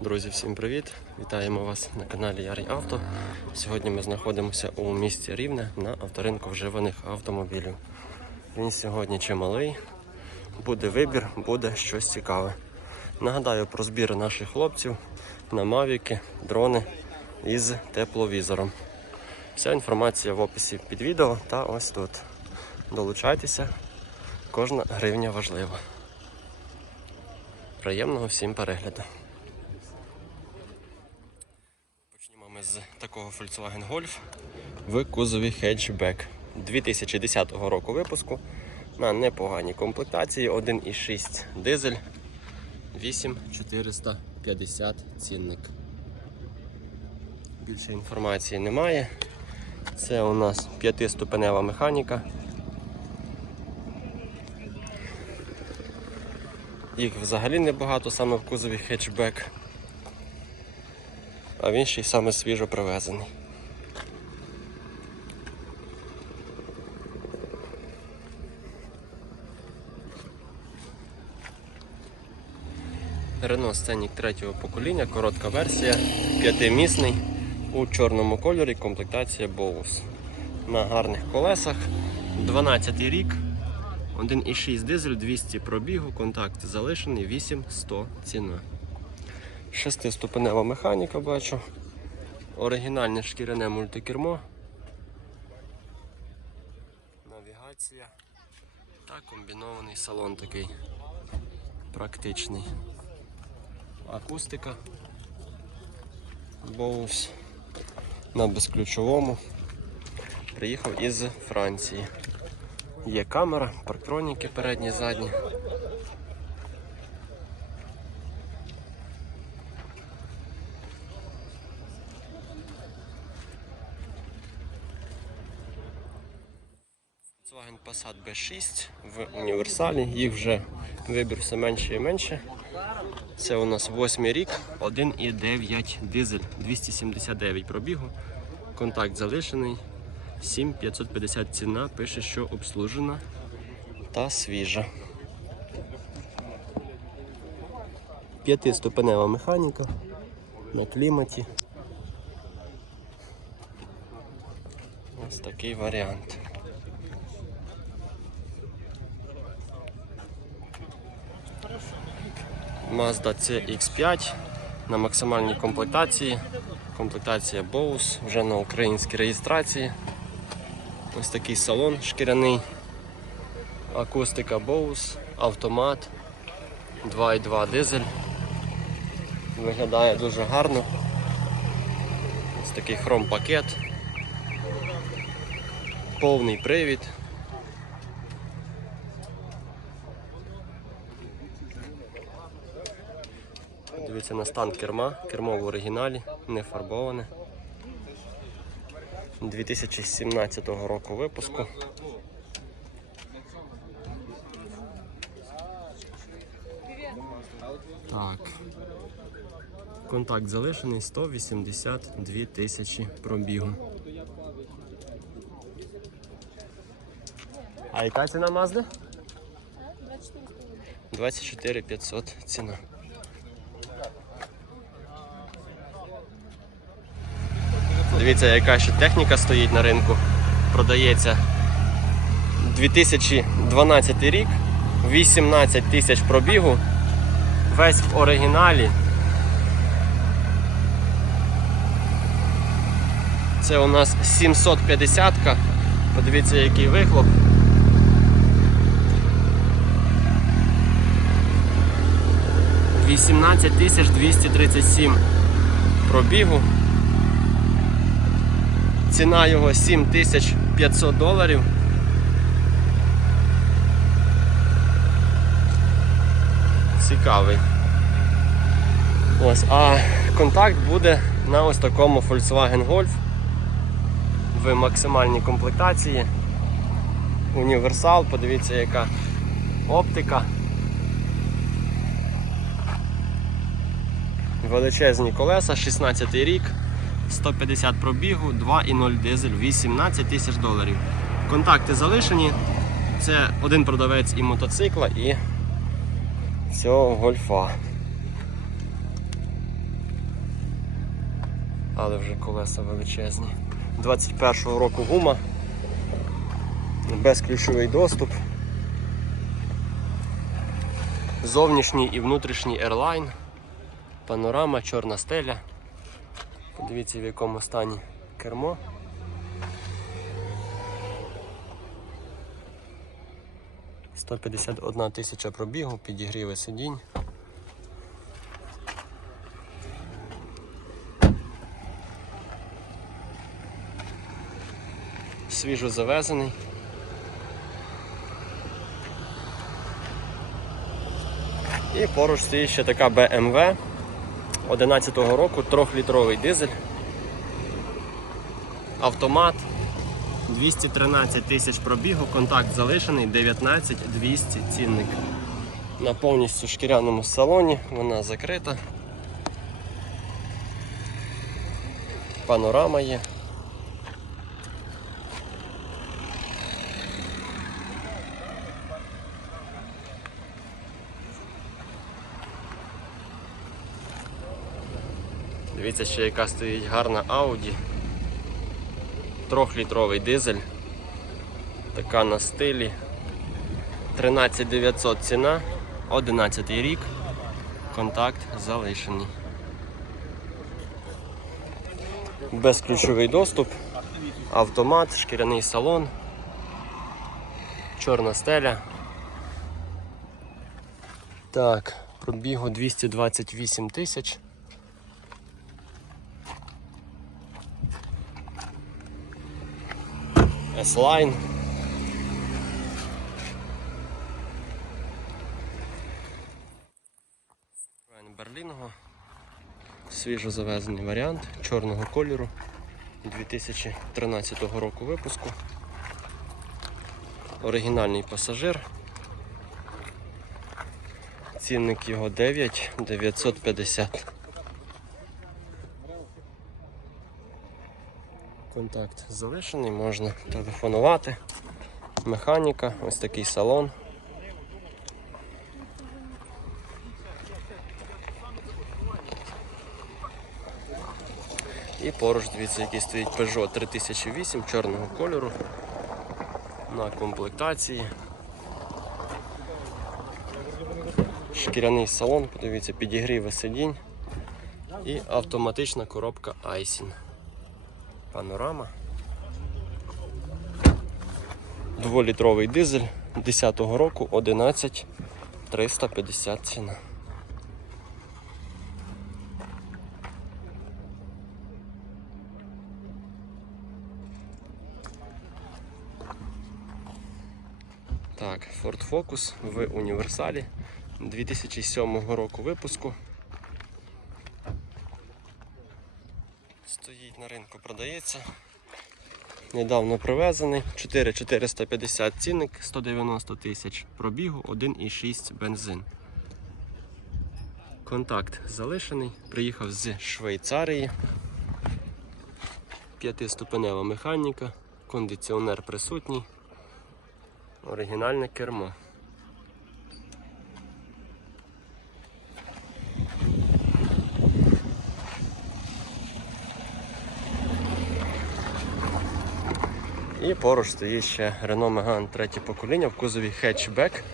Друзі, всім привіт! Вітаємо вас на каналі Ярий Авто. Сьогодні ми знаходимося у місті Рівне на авторинку вживаних автомобілів. Він сьогодні чималий, буде вибір, буде щось цікаве. Нагадаю про збір наших хлопців на мавіки, дрони із тепловізором. Вся інформація в описі під відео та ось тут. Долучайтеся, кожна гривня важлива. Приємного всім перегляду. Почнімо ми з такого Volkswagen Golf в кузові хетчбек 2010 року випуску на непоганій комплектації 1,6 дизель 8450 цінник. Більше інформації немає. Це у нас п'ятиступенева механіка. Їх взагалі небагато саме в кузові хетчбек. А він ще й саме свіжо привезений. Renault Scenic третього покоління, коротка версія, п'ятимісний у чорному кольорі, комплектація Bose. На гарних колесах. 12 рік, 1,6 дизель, 200 пробігу, контакт залишений, 8100 ціна. Шестиступенева механіка бачу. Оригінальне шкіряне мультикермо. Навігація та комбінований салон такий практичний. Акустика. Боус на безключовому. Приїхав із Франції. Є камера, парктроніки передні, задні. Volkswagen Passat B6 в універсалі. Їх вже вибір все менше і менше. Це у нас восьмий рік, 1,9 дизель, 279 пробігу. Контакт залишений. 7550 ціна, пише, що обслужена та свіжа. П'ятиступенева механіка на кліматі. Ось такий варіант. Mazda CX5 на максимальній комплектації. Комплектація Bose вже на українській реєстрації. Ось такий салон шкіряний. Акустика Bose, автомат, 2,2 дизель. Виглядає дуже гарно. Ось такий хром-пакет. Повний привід. Дивіться на стан керма. Кермо в оригіналі, не фарбоване. 2017 року випуску. Так. Контакт залишений 182 тисячі пробігу. А яка ціна Мазди? 24 500 ціна. Дивіться, яка ще техніка стоїть на ринку. Продається 2012 рік, 18 тисяч пробігу, весь в оригіналі. Це у нас 750-ка. Подивіться, який вихлоп. Вісімнадцять тисяч 237 пробігу. Ціна його 7500 доларів. Цікавий. Ось, а контакт буде на ось такому Volkswagen Golf в максимальній комплектації. Універсал, подивіться, яка оптика. Величезні колеса, 16 рік. 150 пробігу, 2,0 дизель, 18 тисяч доларів. Контакти залишені. Це один продавець і мотоцикла, і цього гольфа. але вже колеса величезні. 21-го року гума, безключовий доступ. Зовнішній і внутрішній Airline, панорама, чорна стеля. Подивіться в якому стані кермо. Сто п'ятдесят одна тисяча пробігу, підігріви сидінь. Свіжо завезений. І поруч стоїть ще така BMW 11-го року, 3-літровий дизель. Автомат 213 тисяч пробігу, контакт залишений, 19 200 цінник. На повністю шкіряному салоні, вона закрита. Панорама є. Дивіться, ще яка стоїть гарна Audi. Трьохлітровий дизель. Така на стилі. 13900 ціна, 11 рік. Контакт залишений. Безключовий доступ, автомат, шкіряний салон, чорна стеля. Так, пробігу 228 тисяч. S-Line. Берлінго. Свіжо завезений варіант чорного кольору 2013 року випуску. Оригінальний пасажир. Цінник його 9 950. Контакт залишений, можна телефонувати. Механіка, ось такий салон. І поруч, дивіться, який стоїть Peugeot 3008 чорного кольору на комплектації. Шкіряний салон, подивіться, підігріви сидінь і автоматична коробка Айсін. Панорама. Дволітровий дизель 10-го року 11 350 ціна. Так, Ford Focus в універсалі 2007 року випуску. Стоїть ринку, продається. Недавно привезений. 4450 цінник, 190 тисяч пробігу, 1,6 бензин. Контакт залишений. Приїхав з Швейцарії. П'ятиступенева механіка, кондиціонер присутній. Оригінальне кермо. І поруч стоїть ще Renault Megane третє покоління в кузові хетчбек.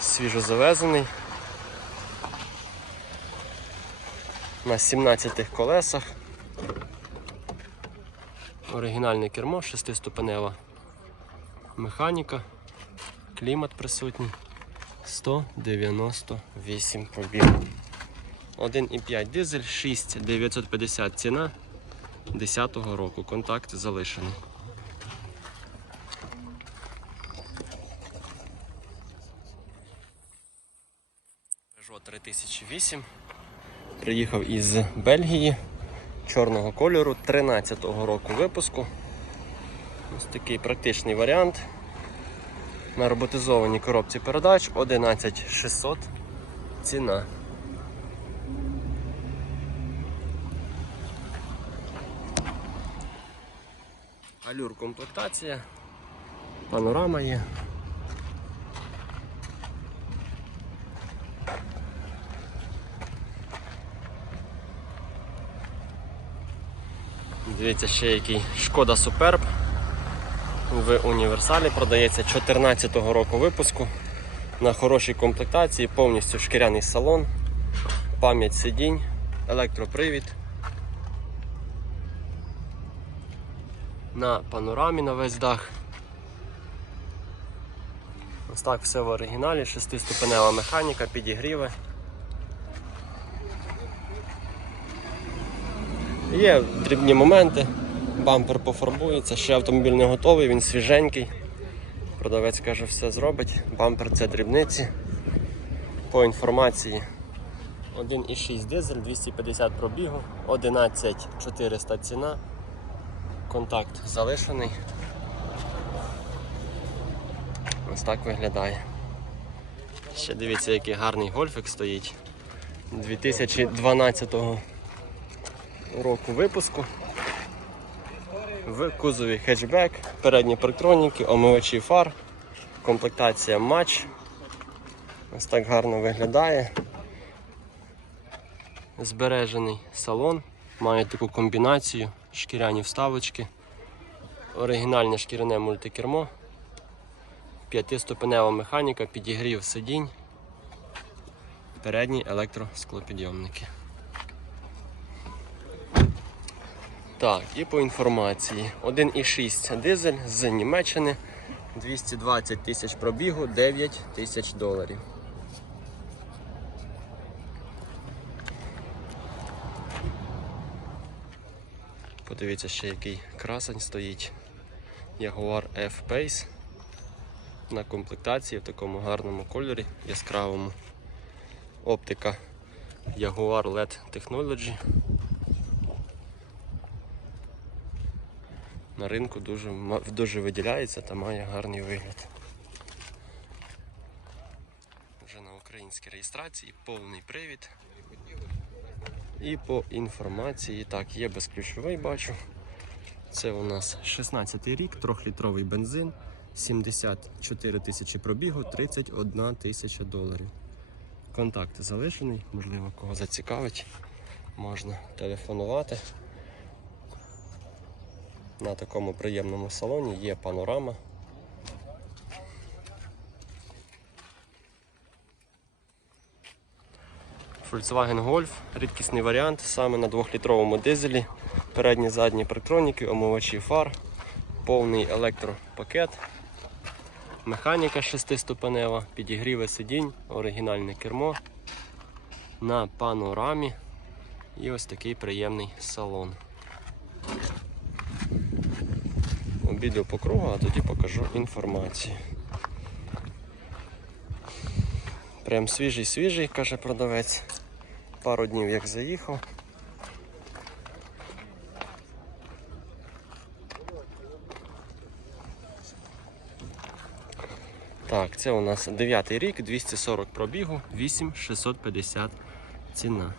Свіжо завезений. На 17 колесах. Оригінальне кермо, шестиступенева механіка, клімат присутній. 198 пробіг. 1,5 дизель, 6950 ціна 10-го року. Контакт залишений. Peugeot 3008. Приїхав із Бельгії чорного кольору 13-го року випуску. Ось такий практичний варіант. На роботизованій коробці передач 11600 ціна. Алюр комплектація, панорама є. Дивіться, ще який Шкода Суперб в універсалі продається 14-го року випуску. На хорошій комплектації, повністю шкіряний салон, пам'ять сидінь, електропривід. На панорамі на весь дах. Ось так все в оригіналі, шестиступенева механіка, підігріви. Є дрібні моменти, бампер пофарбується, ще автомобіль не готовий, він свіженький. Продавець каже, все зробить. Бампер це дрібниці. По інформації 1,6 дизель, 250 пробігу, 11400 ціна. Контакт залишений. Ось так виглядає. Ще дивіться, який гарний гольфик стоїть. 2012 року випуску. В кузові хетчбек, передні парктроніки, омивачі фар, комплектація матч. Ось так гарно виглядає. Збережений салон, має таку комбінацію, шкіряні вставочки, оригінальне шкіряне мультикермо, п'ятиступенева механіка, підігрів сидінь, передні електросклопідйомники. Так, і по інформації. 1,6 дизель з Німеччини, 220 тисяч пробігу, 9 тисяч доларів. Подивіться ще який красень стоїть. Jaguar F-Pace на комплектації в такому гарному кольорі, яскравому. Оптика Jaguar LED Technology. На ринку дуже, дуже виділяється та має гарний вигляд. Вже на українській реєстрації повний привід. І по інформації, так, є безключовий, бачу. Це у нас 16 рік, 3-літровий бензин, 74 тисячі пробігу, 31 тисяча доларів. Контакт залишений, можливо, кого зацікавить, можна телефонувати. На такому приємному салоні є панорама. Volkswagen Golf, рідкісний варіант, саме на 2-літровому дизелі, передні задні парктроніки, омивачі фар, повний електропакет, механіка шестиступенева, підігріви сидінь, оригінальне кермо на панорамі і ось такий приємний салон. Обійду по кругу, а тоді покажу інформацію. Прям свіжий свіжий, каже продавець. Пару днів як заїхав. Так, це у нас 9 рік, 240 пробігу, 8650 ціна.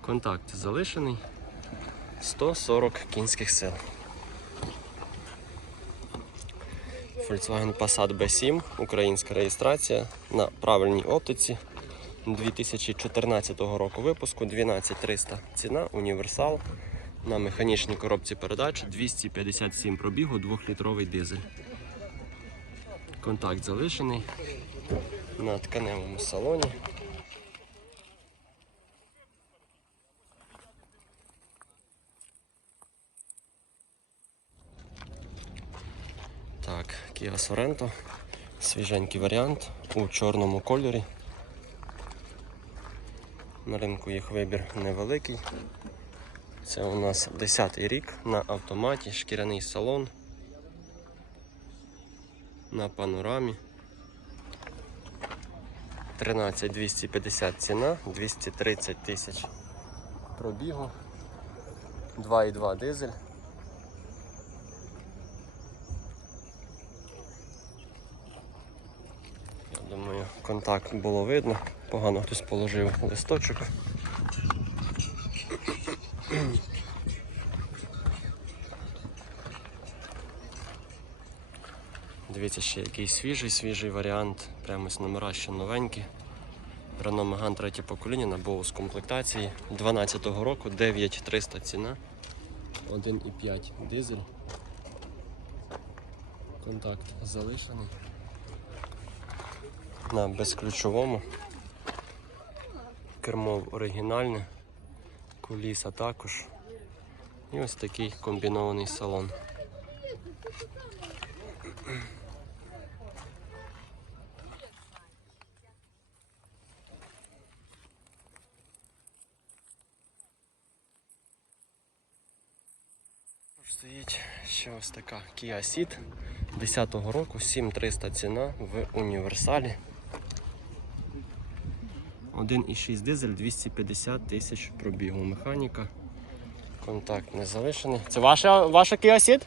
Контакт залишений. 140 кінських сил. Volkswagen Passat B7, українська реєстрація на правильній оптиці 2014 року випуску, 12300 ціна, універсал на механічній коробці передач, 257 пробігу, 2-літровий дизель. Контакт залишений на тканевому салоні. Так, Kia Sorento. Свіженький варіант у чорному кольорі. На ринку їх вибір невеликий. Це у нас 10-й рік на автоматі, шкіряний салон. На панорамі. 13250 ціна, 230 тисяч пробігу. 2,2 дизель. Я думаю, контакт було видно. Погано хтось положив листочок. Дивіться, ще який свіжий, свіжий варіант. Прямо ось номера ще новенькі. Renault Megane третє покоління на боус комплектації 12-го року, 9300 ціна. 1,5 дизель. Контакт залишений. На безключовому. Кермо оригінальне, куліса також. І ось такий комбінований салон. Стоїть ще ось така Kia Ceed 10-го року, 7300 ціна в універсалі. 1,6 дизель, 250 тисяч пробігу. Механіка. Контакт не залишений. Це ваша, ваша Kia Ceed?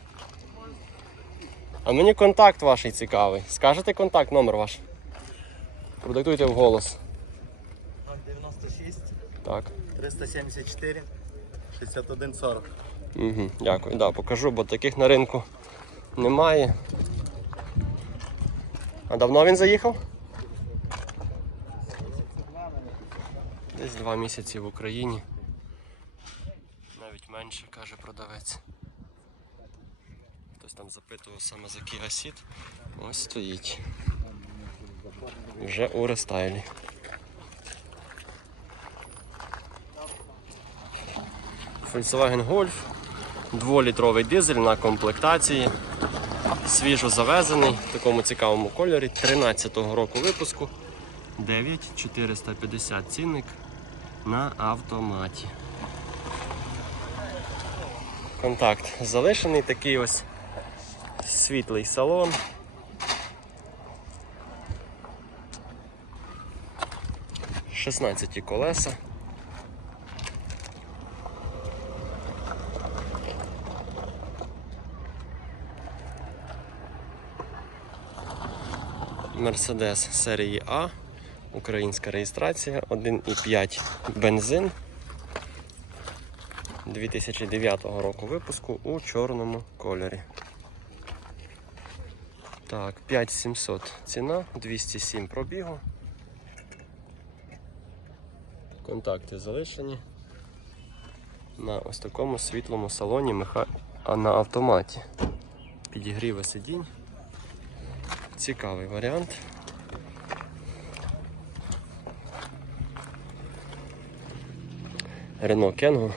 А мені контакт ваш цікавий. Скажете контакт, номер ваш? Продиктуйте в голос. 96 Так. 374 61 40. Угу, дякую. Да, покажу, бо таких на ринку немає. А давно він заїхав? Десь два місяці в Україні. Навіть менше, каже продавець. Хтось там запитував саме за Kia Ceed. Ось стоїть. Вже у рестайлі. Volkswagen Golf, 2-літровий дизель на комплектації, свіжо завезений в такому цікавому кольорі 13-го року випуску. 9450 цінник на автоматі. Контакт залишений, такий ось світлий салон. Шістнадцяті колеса. Mercedes серії А, українська реєстрація, 1,5 бензин 2009 року випуску у чорному кольорі. Так, 5700 ціна, 207 пробігу. Контакти залишені. На ось такому світлому салоні меха... а на автоматі. Підігріви сидінь. Цікавий варіант. Рено Кенго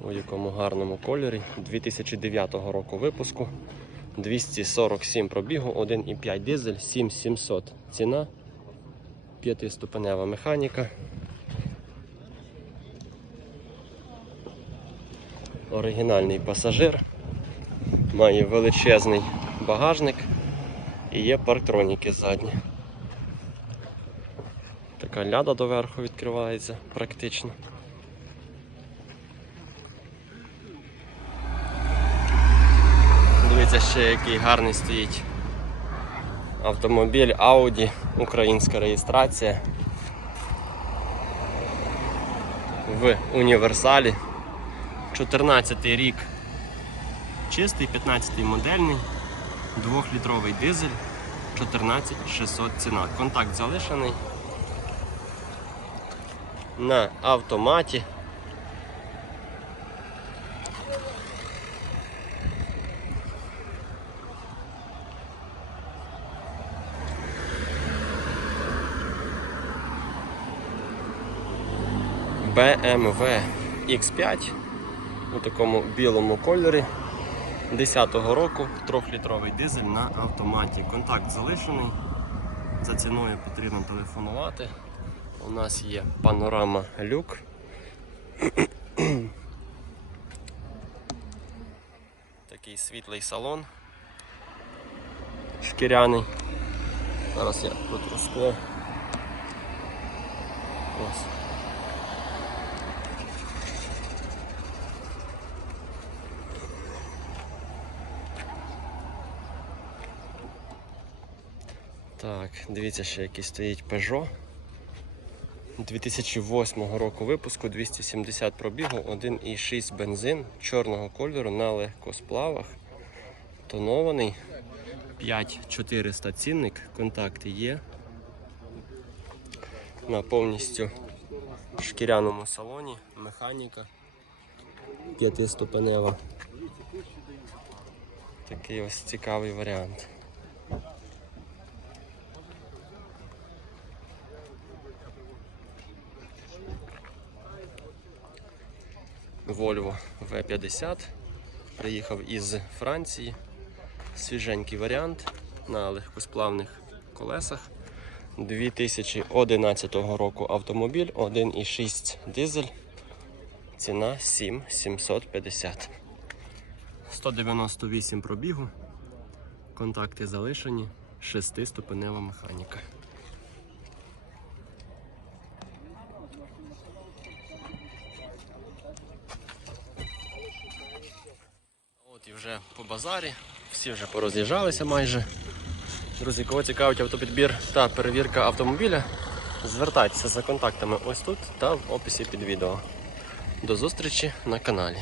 у якому гарному кольорі 2009 року випуску. 247 пробігу, 1,5 дизель, 7700 ціна, п'ятиступенева механіка. Оригінальний пасажир, має величезний багажник і є парктроніки задні. Така ляда доверху відкривається практично. Дивіться який гарний стоїть автомобіль Audi, українська реєстрація. В універсалі. 14 рік чистий, 15 модельний, 2-літровий дизель, 14600 ціна. Контакт залишений. На автоматі. BMW X5 у такому білому кольорі 10-го року 3-літровий дизель на автоматі. Контакт залишений. За ціною потрібно телефонувати. У нас є панорама люк. Такий світлий салон. Шкіряний. Зараз я протру скло. Ось. Так, дивіться, ще який стоїть Peugeot. 2008 року випуску 270 пробігу, 1,6 бензин чорного кольору на легкосплавах. Тонований. 5400 цінник, контакти є. На повністю шкіряному салоні, механіка. П'ятиступенева. Такий ось цікавий варіант. Volvo V50. Приїхав із Франції. Свіженький варіант на легкосплавних колесах. 2011 року автомобіль 1,6 дизель. Ціна 7750. 198 пробігу. Контакти залишені. Шестиступенева механіка. От і вже по базарі. Всі вже пороз'їжджалися майже. Друзі, кого цікавить автопідбір та перевірка автомобіля, звертайтеся за контактами ось тут та в описі під відео. До зустрічі на каналі.